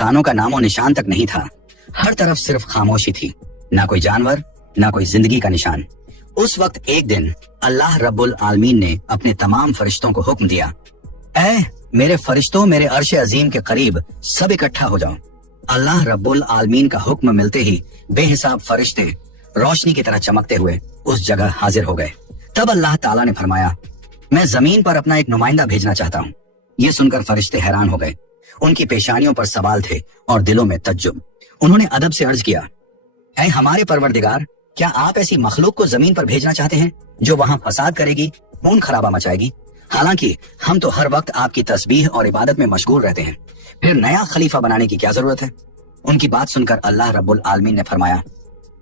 कानों का नामो निशान तक नहीं था। हर तरफ सिर्फ खामोशी थी, ना कोई जानवर, ना कोई जिंदगी का निशान। उस वक्त एक दिन अल्लाह रब्बुल आलमीन ने अपने तमाम फरिश्तों को हुक्म दिया, ऐ मेरे फरिश्तों, मेरे अर्श अजीम के करीब सब इकट्ठा हो जाओ। अल्लाह रब्बुल आलमीन का हुक्म मिलते ही बेहिसाब फरिश्ते रोशनी की तरह चमकते हुए उस जगह हाजिर हो गए। तब अल्लाह ताला ने फरमाया, मैं जमीन पर अपना एक नुमाइंदा भेजना चाहता हूँ। ये सुनकर फरिश्ते हैरान हो गए। उनकी पेशानियों पर सवाल थे और दिलों में तज्जुब। उन्होंने अदब से अर्ज किया, ऐ हमारे परवरदिगार, क्या आप ऐसी मखलूक को जमीन पर भेजना चाहते हैं जो वहां फसाद करेगी, खून खराबा मचाएगी? हालांकि हम तो हर वक्त आपकी तस्बीह और इबादत में मशगूल रहते हैं, फिर नया खलीफा बनाने की क्या जरूरत है? उनकी बात सुनकर अल्लाह रब्बुल आलमीन ने फरमाया,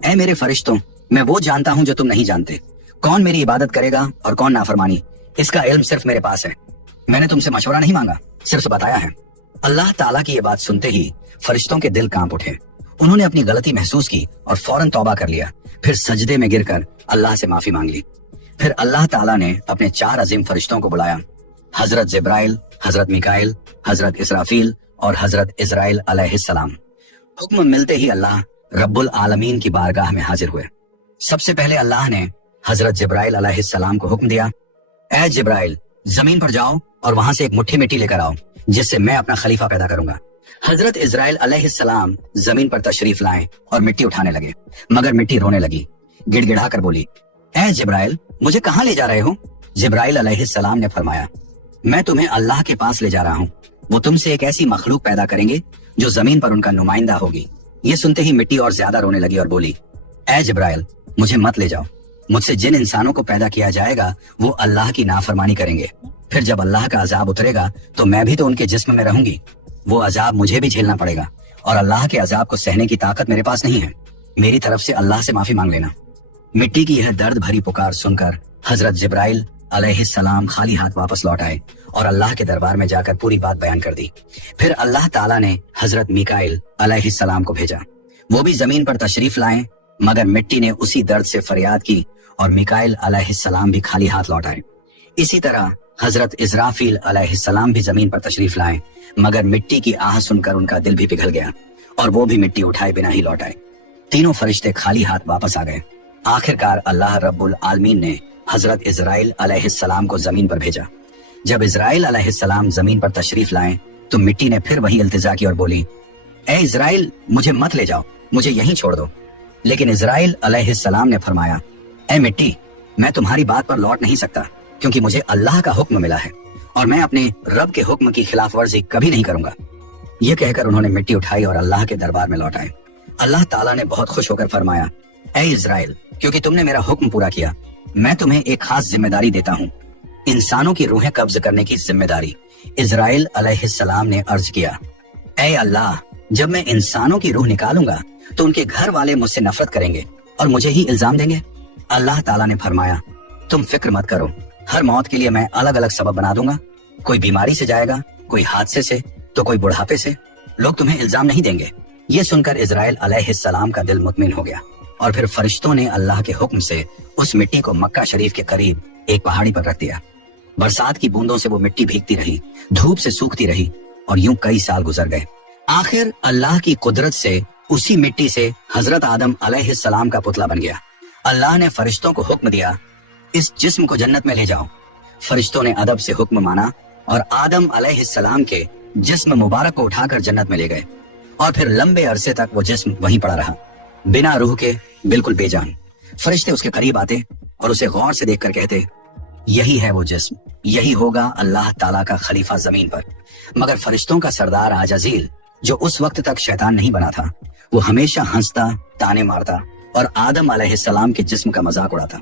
ऐ मेरे फरिश्तों, मैं वो जानता हूँ जो तुम नहीं जानते। कौन मेरी इबादत करेगा और कौन नाफरमानी, इसका इल्म सिर्फ मेरे पास है। मैंने तुमसे मशवरा नहीं मांगा, सिर्फ बताया है। अल्लाह ताला की ये बात सुनते ही फरिश्तों के दिल कांप उठे। उन्होंने अपनी गलती महसूस की और फौरन तौबा कर लिया। फिर सजदे में गिरकर अल्लाह से माफी मांग ली। फिर अल्लाह ताला ने अपने 4 अजीम फरिश्तों को बुलाया, हजरत जिब्राइल, हजरत मिकाइल, हजरत इसराफील और हजरत इजराइल अलैहिस्सलाम। हुक्म मिलते ही अल्लाह रब्बुल आलमीन की बारगाह में हाजिर हुए। सबसे पहले अल्लाह ने हजरत जिब्राइल अलैहिस्सलाम को हुक्म दिया, ऐ जिब्राइल, जमीन पर जाओ और वहां से एक मुट्ठी मिट्टी लेकर आओ जिससे मैं अपना खलीफा पैदा करूंगा। हजरत इजराइल अलैहिस्सलाम जमीन पर तशरीफ लाए और मिट्टी उठाने लगे, मगर मिट्टी रोने लगी। गिड़गिड़ा कर बोली, ऐ जिब्राइल, मुझे कहाँ ले जा रहे हो? जिब्राइल अलैहिस्सलाम ने फरमाया, मैं तुम्हें अल्लाह के पास ले जा रहा हूँ। वो तुमसे एक ऐसी मखलूक पैदा करेंगे जो जमीन पर उनका नुमाइंदा होगी। ये सुनते ही मिट्टी और ज्यादा रोने लगी और बोली, ऐ जिब्राइल, मुझे मत ले जाओ। मुझसे जिन इंसानों को पैदा किया जाएगा वो अल्लाह की नाफरमानी करेंगे। फिर जब अल्लाह का अजाब उतरेगा तो मैं भी तो उनके जिस्म में रहूंगी। वो अजाब मुझे भी झेलना पड़ेगा और अल्लाह के अजाब को सहने की ताकत मेरे पास नहीं है। मेरी तरफ से अल्लाह से माफी मांग लेना। मिट्टी की यह दर्द भरी पुकार सुनकर हजरत जिब्राइल अलैहिस्सलाम खाली हाथ वापस लौट आए और अल्लाह के दरबार में जाकर पूरी बात बयान कर दी। फिर अल्लाह ताला ने हजरत मिकाइल अलैहिस्सलाम को भेजा। वो भी जमीन पर तशरीफ लाए, मगर मिट्टी ने उसी दर्द से फरियाद की और मिकाइल अलैहिस्सलाम भी खाली हाथ लौट आए। इसी तरह हजरत इजराफील अलैहिस्सलाम भी जमीन पर तशरीफ लाए, मगर मिट्टी की आह सुनकर उनका दिल भी पिघल गया और वो भी मिट्टी उठाए बिना ही लौट आए। तीनों फरिश्ते खाली हाथ वापस आ गए। आखिरकार अल्लाह रब्बुल आलमीन ने हजरत इजराइल अलैहिस्सलाम को जमीन पर भेजा। जब इजराइल अलैहिस्सलाम जमीन पर तशरीफ लाए तो मिट्टी ने फिर वही इल्तिजा की और बोली, ए इजराइल, मुझे मत ले जाओ, मुझे यहीं छोड़ दो। लेकिन इजराइल अलैहिस्सलाम ने फरमाया, ए मिट्टी, मैं तुम्हारी बात पर लौट नहीं सकता, क्योंकि मुझे अल्लाह का हुक्म मिला है और मैं अपने रब के हुक्म की खिलाफ वर्जी कभी नहीं करूंगा। ये कहकर उन्होंने मिट्टी उठाई और अल्लाह के दरबार में लौट आए। अल्लाह ताला ने बहुत खुश होकर फरमाया, ए इजराइल, क्योंकि तुमने मेरा हुक्म पूरा किया, मैं तुम्हें एक खास जिम्मेदारी देता हूँ, इंसानों की रूहें कब्ज करने की जिम्मेदारी। इजराइल अलैहिस्सलाम ने अर्ज किया, ए अल्लाह, जब मैं इंसानों की रूह निकालूंगा तो उनके घर वाले मुझसे नफरत करेंगे और मुझे ही इल्जाम देंगे। अल्लाह ताला ने फरमाया, तुम फिक्र मत करो, हर मौत के लिए मैं अलग अलग सबब बना दूंगा। कोई बीमारी से जाएगा, कोई हादसे से, तो कोई बुढ़ापे से। लोग तुम्हें इल्जाम नहीं देंगे। ये सुनकर इजराइल अलैहिस्सलाम का दिल मुतमिन हो गया और फिर फरिश्तों ने अल्लाह के हुक्म से उस मिट्टी को मक्का शरीफ के करीब एक पहाड़ी पर रख दिया। बरसात की बूंदों से वो मिट्टी भीगती रही, धूप से सूखती रही और यूं कई साल गुजर गए। आखिर अल्लाह की कुदरत से उसी मिट्टी से हजरत आदम अलैहिस्सलाम का पुतला बन गया। अल्लाह ने फरिश्तों को हुक्म दिया, इस जिस्म को जन्नत में ले जाओ। फरिश्तों ने अदब से हुक्म माना और आदम अलैहिस्सलाम के जिस्म मुबारक को उठाकर जन्नत में ले गए और फिर लंबे अरसे तक वो जिस्म वहीं पड़ा रहा, बिना रूह के, बिल्कुल बेजान। फरिश्ते उसके करीब आते और उसे गौर से देखकर कहते, यही है वो जिस्म, यही होगा अल्लाह ताला का खलीफा जमीन पर। मगर फरिश्तों का सरदार आजाजील, जो उस वक्त तक शैतान नहीं बना था, वो हमेशा हंसता, ताने मारता और आदम अलैहिस्सलाम के जिस्म का मजाक उड़ाता।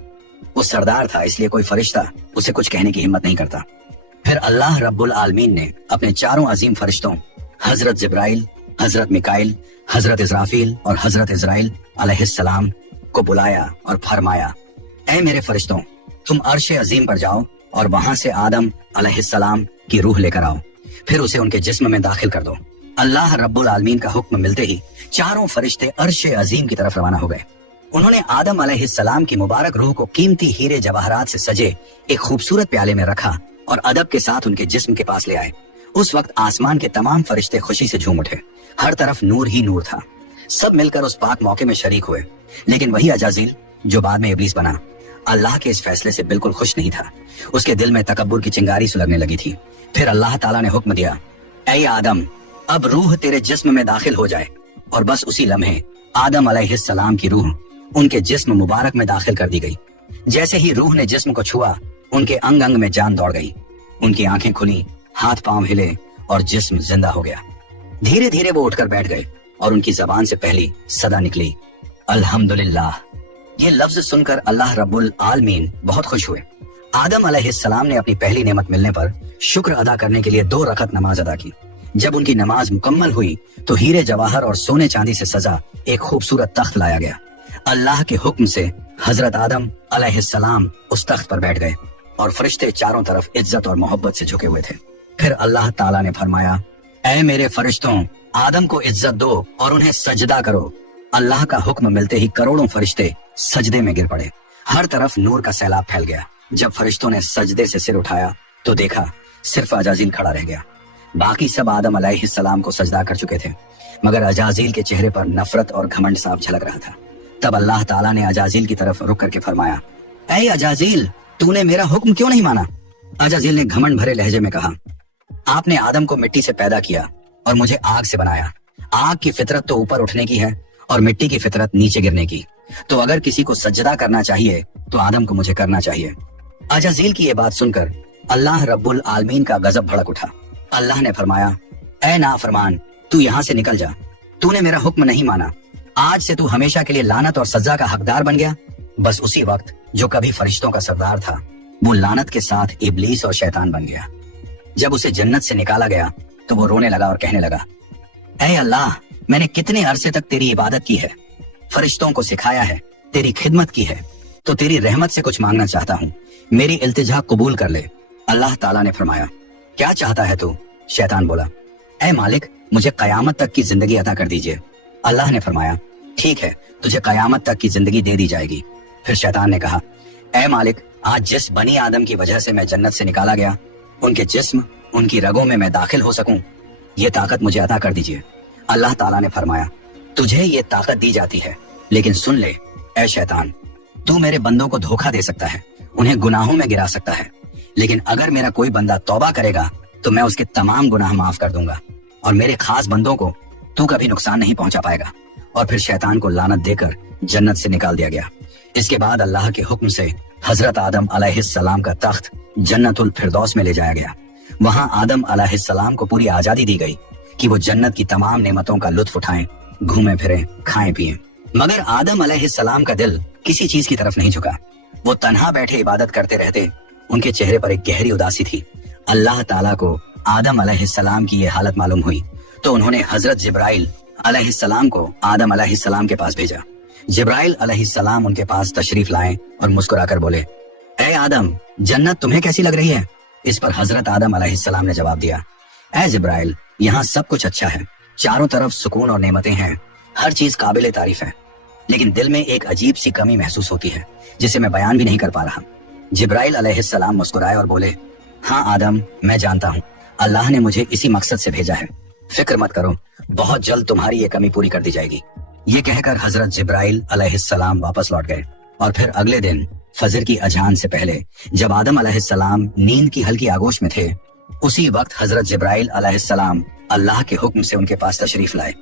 वो सरदार था, इसलिए कोई फरिश्ता उसे कुछ कहने की हिम्मत नहीं करता। फिर अल्लाह रब्बुल आलमीन ने अपने 4 अजीम फरिश्तों हजरत जिब्राइल, हजरत मिकाइल, हजरत इजराफील और हजरत इजराइल अलैहिस्सलाम को बुलाया और फरमाया, ऐ मेरे फरिश्तों, तुम अर्श अजीम पर जाओ और वहां से आदम अलैहिस्सलाम की रूह लेकर आओ, फिर उसे उनके जिस्म में दाखिल कर दो। अल्लाह रब्बुल आलमीन का हुक्म मिलते ही 4 फरिश्ते अर्श अजीम की तरफ रवाना हो गए। उन्होंने आदम अलैहिस्सलाम की मुबारक रूह को कीमती हीरे जवाहरात से सजे एक खूबसूरत प्याले में रखा और अदब के साथ उनके जिस्म के पास ले आए। उस वक्त आसमान के तमाम फरिश्ते खुशी से झूम उठे। हर तरफ नूर ही नूर था। सब मिलकर उस पाक मौके में शरीक हुए। लेकिन वही अजाजील जो बाद में इब्लीस बना, अल्लाह के इस फैसले से बिल्कुल खुश नहीं था। उसके दिल में तकब्बुर की चिंगारी सुलगने लगी थी। फिर अल्लाह ताला ने हुक्म दिया, ऐ आदम, अब रूह तेरे जिस्म में दाखिल हो जाए। और बस उसी लम्हे आदम अलैहिस्सलाम की रूह उनके जिस्म मुबारक में दाखिल कर दी गई। जैसे ही रूह ने जिस्म को छुआ, उनके अंग अंग में जान दौड़ गई। उनकी आंखें खुली, हाथ पांव हिले और जिस्म जिंदा हो गया। धीरे धीरे वो उठकर बैठ गए और उनकी जबान से पहली सदा निकली, अल्हम्दुलिल्लाह। ये लफ्ज सुनकर अल्लाह रब्बुल आलमीन बहुत खुश हुए। आदम अलैहिस्सलाम ने अपनी पहली नेमत मिलने पर शुक्र अदा करने के लिए 2 रकत नमाज अदा की। जब उनकी नमाज मुकम्मल हुई तो हीरे जवाहर और सोने चांदी से सजा एक खूबसूरत तख्त लाया गया। अल्लाह के हुक्म से हजरत आदम अलैहिस्सलाम उस तख्त पर बैठ गए और फरिश्ते चारों तरफ इज्जत और मोहब्बत से झुके हुए थे। फिर अल्लाह ताला ने फरमाया, ऐ मेरे फरिश्तों, आदम को इज्जत दो और उन्हें सजदा करो। अल्लाह का हुक्म मिलते ही करोड़ों फरिश्ते सजदे में गिर पड़े। हर तरफ नूर का सैलाब फैल गया। जब फरिश्तों ने सजदे से सिर उठाया तो देखा सिर्फ अजाजील खड़ा रह गया। बाकी सब आदम अलैहिस्सलाम को सजदा कर चुके थे, मगर अजाजील के चेहरे पर नफरत और घमंड साफ झलक रहा था। तब अल्लाह ताला ने अजाजील की तरफ रुक करके फरमाया, ऐ अजाजील, तूने मेरा हुक्म क्यों नहीं माना? अजाजील ने घमंड भरे लहजे में कहा, आपने आदम को मिट्टी से पैदा किया और मुझे आग से बनाया। आग की फितरत तो ऊपर उठने की है और मिट्टी की फितरत नीचे गिरने की। तो अगर किसी को सजदा करना चाहिए तो आदम को मुझे करना चाहिए। अजाजील की ये बात सुनकर अल्लाह रब्बुल आलमीन का गजब भड़क उठा। अल्लाह ने फरमाया, ऐ नाफरमान, तू यहाँ से निकल जा। तूने मेरा हुक्म नहीं माना। आज से तू हमेशा के लिए लानत और सजा का हकदार बन गया। बस उसी वक्त जो कभी फरिश्तों का सरदार था, वो लानत के साथ इब्लीस और शैतान बन गया। जब उसे जन्नत से निकाला गया तो वो रोने लगा और कहने लगा, ऐ अल्लाह, मैंने कितने अरसे तक तेरी इबादत की है, फरिश्तों को सिखाया है, तेरी खिदमत की है, तो तेरी रहमत से कुछ मांगना चाहता हूँ, मेरी इल्तिजा कबूल कर ले। अल्लाह ताला ने फरमाया, क्या चाहता है तू? शैतान बोला, ऐ मालिक, मुझे कयामत तक की जिंदगी अता कर दीजिए। अल्लाह ने फरमाया, ठीक है, तुझे कयामत तक की जिंदगी दे दी जाएगी। फिर शैतान ने कहा, ऐ मालिक, आज जिस बनी आदम की वजह से मैं जन्नत से निकाला गया, उनके जिस्म, उनकी रगों में मैं दाखिल हो सकूं, ये ताकत मुझे अता कर दीजिए। अल्लाह ताला ने फरमाया, तुझे ये ताकत दी जाती है, लेकिन सुन ले ऐ शैतान, तू मेरे बंदों को धोखा दे सकता है, उन्हें गुनाहों में गिरा सकता है, लेकिन अगर मेरा कोई बंदा तौबा करेगा तो मैं उसके तमाम गुनाह माफ कर दूंगा और मेरे खास बंदों को तू कभी नुकसान नहीं पहुंचा पाएगा। और फिर शैतान को लानत देकर जन्नत से निकाल दिया गया। इसके बाद अल्लाह के हुक्म से हजरत आदम अलैहिस्सलाम का तख्त जन्नतुल फिरदौस में ले जाया गया। वहां आदम अलैहिस्सलाम को पूरी आजादी दी गई कि वो जन्नत की तमाम नेमतों का लुत्फ उठाएं, घूमें फिरें, खाएं पिएं। मगर आदम अलैहिस्सलाम का दिल किसी चीज की तरफ नहीं झुका। वो तन्हा बैठे इबादत करते रहते। उनके चेहरे पर एक गहरी उदासी थी। अल्लाह ताला को आदम अलैहिस्सलाम की ये हालत मालूम हुई तो उन्होंने हजरत जिब्राइल अलैहिस्सलाम को आदम अलैहिस्सलाम के पास भेजा। जिब्राइल अलैहिस्सलाम उनके पास तशरीफ लाए और मुस्कुराकर बोले, ऐ आदम, जन्नत तुम्हें कैसी लग रही है? इस पर हजरत आदम अलैहिस्सलाम ने जवाब दिया, ऐ जिब्राइल, यहाँ सब कुछ अच्छा है, चारों तरफ सुकून और नेमतें हैं, हर चीज काबिल तारीफ है, लेकिन दिल में एक अजीब सी कमी महसूस होती है जिसे मैं बयान भी नहीं कर पा रहा। जिब्राइल अलैहिस्सलाम मुस्कुराए और बोले, हाँ आदम, मैं जानता हूँ, अल्लाह ने मुझे इसी मकसद से भेजा है, फिक्र मत करो, बहुत जल्द तुम्हारी ये कमी पूरी कर दी जाएगी। ये कहकर हजरत जिब्राइल अलैहिस्सलाम वापस लौट गए। और फिर अगले दिन फजर की अजान से पहले जब आदम अलैहिस्सलाम नींद की हल्की आगोश में थे, उसी वक्त हजरत जिब्राइल अलैहिस्सलाम अल्लाह के हुक्म से उनके पास तशरीफ लाए।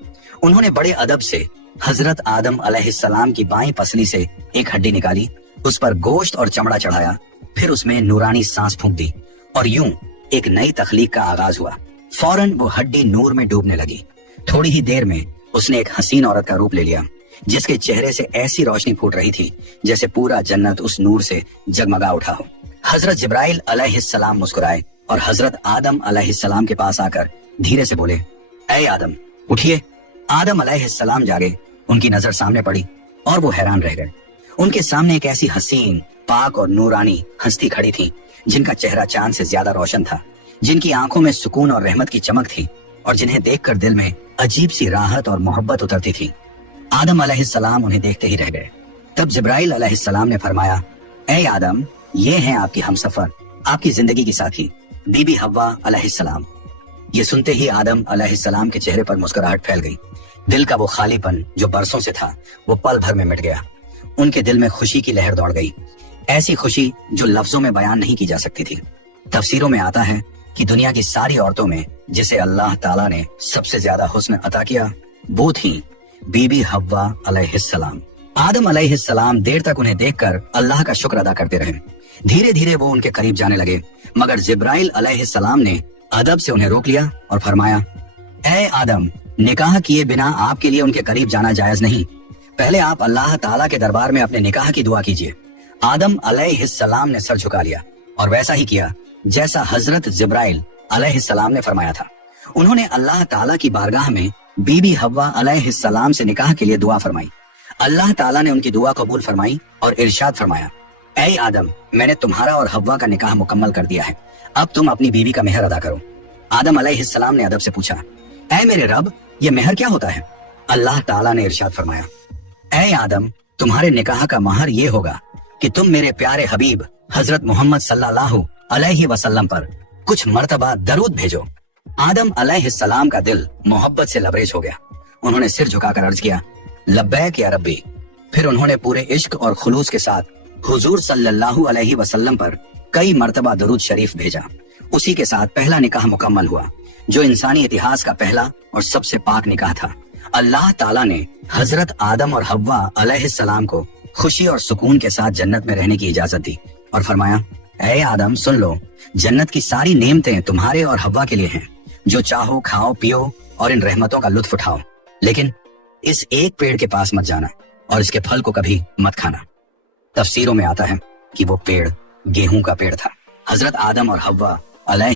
उन्होंने बड़े अदब से हजरत आदम अलैहिस्सलाम की बाईं पसली से एक हड्डी निकाली, उस पर गोश्त और चमड़ा चढ़ाया, फिर उसमें नूरानी सांस फूंक दी और यूं एक नई तखलीक का आगाज हुआ। फौरन वो हड्डी नूर में डूबने लगी। थोड़ी ही देर में उसने एक हसीन औरत का रूप ले लिया जिसके चेहरे से ऐसी रोशनी फूट रही थी जैसे पूरा जन्नत उस नूर से जगमगा उठा हो। हजरत जिब्राइल अलैहिस्सलाम मुस्कुराए और हजरत आदम अलैहिस्सलाम के पास आकर धीरे से बोले, ऐ आदम, उठिए। आदम अलैहिस्सलाम जागे। उनकी नजर सामने पड़ी और वो हैरान रह गए। उनके सामने एक ऐसी हसीन, पाक और नूरानी हस्ती खड़ी थी जिनका चेहरा चांद से ज्यादा रोशन था, जिनकी आंखों में सुकून और रहमत की चमक थी और जिन्हें देखकर दिल में अजीब सी राहत और मोहब्बत उतरती थी। आदम अलैहिस्सलाम उन्हें देखते ही रह गए। तब जिब्राइल अलैहिस्सलाम ने फरमाया, ऐ आदम, ये हैं आपकी हमसफर, आपकी जिंदगी की साथी, बीबी हव्वा अलैहिस्सलाम। ये सुनते ही आदम अलैहिस्सलाम के चेहरे पर मुस्कुराहट फैल गई। दिल का वो खालीपन जो बरसों से था वो पल भर में मिट गया। उनके दिल में खुशी की लहर दौड़ गई, ऐसी खुशी जो लफ्जों में बयान नहीं की जा सकती थी। तफसीरों में आता है कि दुनिया की सारी औरतों में जिसे अल्लाह ताला ने सबसे ज्यादा हुस्न अता किया वो थी बीबी हव्वा अलैहिस्सलाम। आदम अलैहिस्सलाम देर तक उन्हें देखकर अल्लाह का शुक्र अदा करते रहे। धीरे धीरे वो उनके करीब जाने लगे, मगर जिब्राइल अलैहिस्सलाम ने अदब से उन्हें रोक लिया और फरमाया, ऐ आदम, निकाह किए बिना आपके लिए उनके करीब जाना जायज नहीं। पहले आप अल्लाह ताला के दरबार में अपने निकाह की दुआ कीजिए। आदम अलैहिस्सलाम ने सर झुका लिया और वैसा ही किया जैसा हजरत जिब्राइल अलैहिस्सलाम ने फरमाया था। उन्होंने अल्लाह ताला की बारगाह में बीबी हव्वा अलैहिस्सलाम से निकाह के लिए दुआ फरमाई। अल्लाह ताला ने उनकी दुआ कबूल फरमाई और इरशाद फरमाया, ऐ आदम, मैंने तुम्हारा और हव्वा का निकाह मुकम्मल कर दिया है, अब तुम अपनी बीवी का मेहर अदा करो। आदम अलैहिस्सलाम ने अदब से पूछा, ऐ मेरे रब, ये मेहर क्या होता है? अल्लाह ताला ने इरशाद फरमाया, ऐ आदम, तुम्हारे निकाह का महर ये होगा कि तुम मेरे प्यारे हबीब हजरत मोहम्मद सल्लल्लाहु अलैहि वसल्लम पर कुछ मर्तबा दरूद भेजो। आदम अलैहिस्सलाम का दिल मोहब्बत से लबरेज हो गया। उन्होंने सिर झुकाकर अर्ज किया, लब्बैक या रब्बी। फिर उन्होंने पूरे इश्क और खुलूस के साथ हुजूर सल्लल्लाहु अलैहि वसल्लम पर कई मर्तबा दरूद शरीफ भेजा। उसी के साथ पहला निकाह मुकम्मल हुआ, जो इंसानी इतिहास का पहला और सबसे पाक निकाह था। अल्लाह ताला ने हजरत आदम और हव्वा अलैहिस्सलाम को खुशी और सुकून के साथ जन्नत में रहने की इजाजत दी और फरमाया, ऐ आदम, सुन लो, जन्नत की सारी नेमतें तुम्हारे और हव्वा के लिए हैं। जो चाहो खाओ पियो और इन रहमतों का लुत्फ उठाओ, लेकिन इस एक पेड़ के पास मत जाना और इसके फल को कभी मत खाना। तफसीरों में आता है कि वो पेड़ गेहूं का पेड़ था। हजरत आदम और हव्वा अलैहि